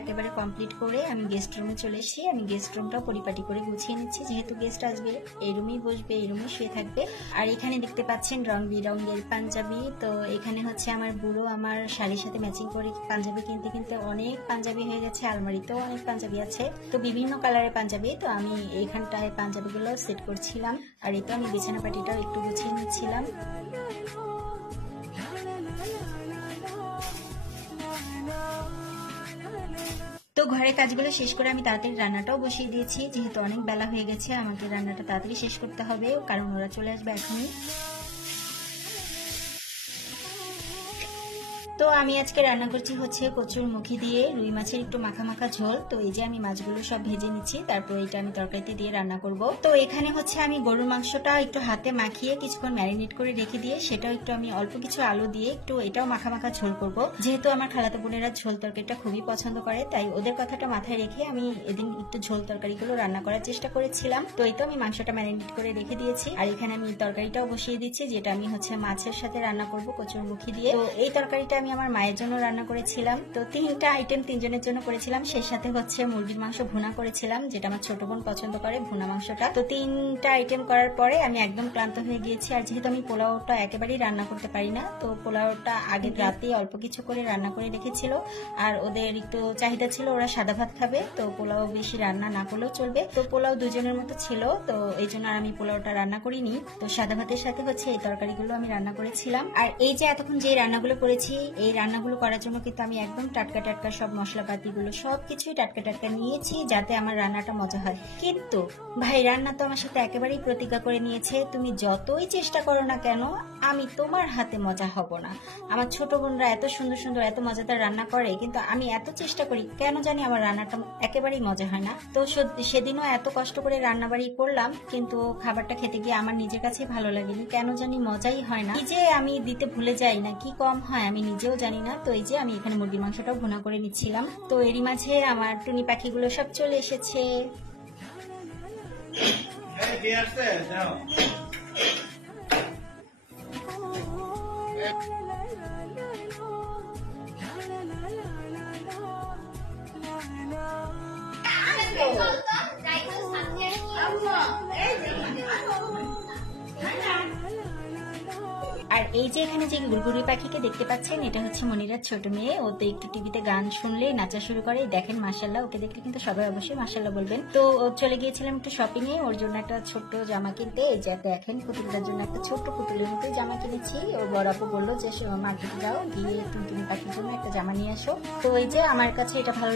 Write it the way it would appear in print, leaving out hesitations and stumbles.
একেবারে কমপ্লিট করে আমি গেস্ট রুমে চলে এসেছি। আমি গেস্ট রুমটাও পরিপাটি করে গুছিয়ে নিচ্ছি, যেহেতু গেস্ট আসবে এই রুমেই বসবে, এই রুমে শুয়ে থাকবে। আর এখানে দেখতে পাচ্ছেন রং বেরঙের পাঞ্জাবি। তো এখানে হচ্ছে আমার বুড়ো আমার শাড়ির সাথে ম্যাচিং করে পাঞ্জাবি কিনতে কিনতে অনেক পাঞ্জাবি হয়ে গেছে, আলমারিতেও অনেক পাঞ্জাবি আছে, তো বিভিন্ন কালারের পাঞ্জাবি। তো আমি এইখানটায় পাঞ্জাবিগুলো সেট করছিলাম, আর এই তো আমি বিছানা পাটিটাও একটু গুছিয়ে নিচ্ছিলাম। তো ঘরের কাজগুলো শেষ করে আমি তাড়াতাড়ি রান্নাটাও বসিয়ে দিয়েছি, যেহেতু অনেক বেলা হয়ে গেছে, আমাকে রান্নাটা তাড়াতাড়ি শেষ করতে হবে, কারণ ওরা চলে আসবে এখনই। তো আমি আজকে রান্না করছি হচ্ছে কচুর মুখি দিয়ে রুই মাছের একটু মাখা মাখা ঝোল। তো এই যে আমি মাছগুলো সব ভেজে নিচ্ছি, তারপর এটা আমি তরকারিতে দিয়ে রান্না করব। তো এখানে হচ্ছে আমি গরুর মাংসটা একটু হাতে মাখিয়ে কিছুক্ষণ ম্যারিনেট করে রেখে দিয়ে সেটাও একটু আমি অল্প কিছু আলু দিয়ে একটু এটাও মাখা মাখা ঝোল করব। যেহেতু আমার খালাতো বোনেরা ঝোল তরকারিটা খুবই পছন্দ করে, তাই ওদের কথাটা মাথায় রেখে আমি এদিন একটু ঝোল তরকারিগুলো রান্না করার চেষ্টা করেছিলাম। তো এই তো আমি মাংসটা ম্যারিনেট করে রেখে দিয়েছি, আর এখানে আমি তরকারিটাও বসিয়ে দিচ্ছি, যেটা আমি হচ্ছে মাছের সাথে রান্না করব কচুর মুখি দিয়ে। তো এই তরকারিটা আমি আমার মায়ের জন্য রান্না করেছিলাম। তো 3টা আইটেম 3 জনের জন্য করেছিলাম, সেই সাথে হচ্ছে মুরগির মাংস ভুনা করেছিলাম, যেটা আমার ছোট বোন পছন্দ করে ভুনা মাংসটা। তো 3টা আইটেম করার পরে আমি একদম ক্লান্ত হয়ে গিয়েছি। আর যেহেতু আমি পোলাওটা একেবারেই রান্না করতে পারি না, তো পোলাওটা আগে রাতে অল্প কিছু করে রান্না করে রেখেছিল, আর ওদের একটু চাহিদা ছিল ওরা সাদা ভাত খাবে, তো পোলাও বেশি রান্না না করলেও চলবে। তো পোলাও 2 জনের মতো ছিল, তো এই জন্য আমি পোলাওটা রান্না করিনি। তো সাদা ভাতের সাথে হচ্ছে এই তরকারিগুলো আমি রান্না করেছিলাম। আর এই যে এতক্ষণ যে রান্নাগুলো করেছি, এই রান্নাগুলো করার জন্য কিন্তু আমি একদম টাটকা টাটকা সব মশলাপাতিগুলো সবকিছুই টাটকা টাটকা নিয়েছি, যাতে আমার রান্নাটা মজা হয়। কিন্তু ভাই রান্না তো আমার সাথে একেবারেই প্রতিজ্ঞা করে নিয়েছে, তুমি যতই চেষ্টা করো না কেন আমি তোমার হাতে মজা হব না। আমার ছোট বোনরা এত সুন্দর সুন্দর এত মজাদার রান্না করে, কিন্তু আমি এত চেষ্টা করি কেন জানি আমার রান্নাটা একেবারেই মজা হয় না। তো সেদিনও এত কষ্ট করে রান্নাবাড়ি করলাম, কিন্তু খাবারটা খেতে গিয়ে আমার নিজের কাছে ভালো লাগেনি, কেন জানি মজাই হয় না। এই যে আমি দিতে ভুলে যাই না কি কম হয় আমি নিজেও জানি না। তো এই যে আমি এখানে মুরগির মাংসটাও ভুনা করে নিচ্ছিলাম। তো এরই মাঝে আমার টুনি পাখিগুলো সব চলে এসেছে। আর এই যে এখানে যে গুড়গুড়ি পাখিকে দেখতে পাচ্ছেন, এটা হচ্ছে মনিরার ছোট মেয়ে। ও তো একটু টিভিতে গান শুনলে নাচা শুরু করে, দেখেন মাশাআল্লাহ, ওকে দেখলে কিন্তু সবাই অবশ্যই মাশাআল্লাহ বলবেন। তো ও চলে গিয়েছিলাম একটু শপিং এ, ওর জন্য একটা ছোট্ট জামা কিনতে। এই যে দেখেন পুতুলটার জন্য একটা ছোট্ট পুতুলের মতোই জামা কিনেছি। ও বড় আপু বললো যে মার্কেটে যাও, গিয়ে টুনটুনি পাখির জন্য একটা জামা নিয়ে আসো। তো এই যে আমার কাছে এটা ভালো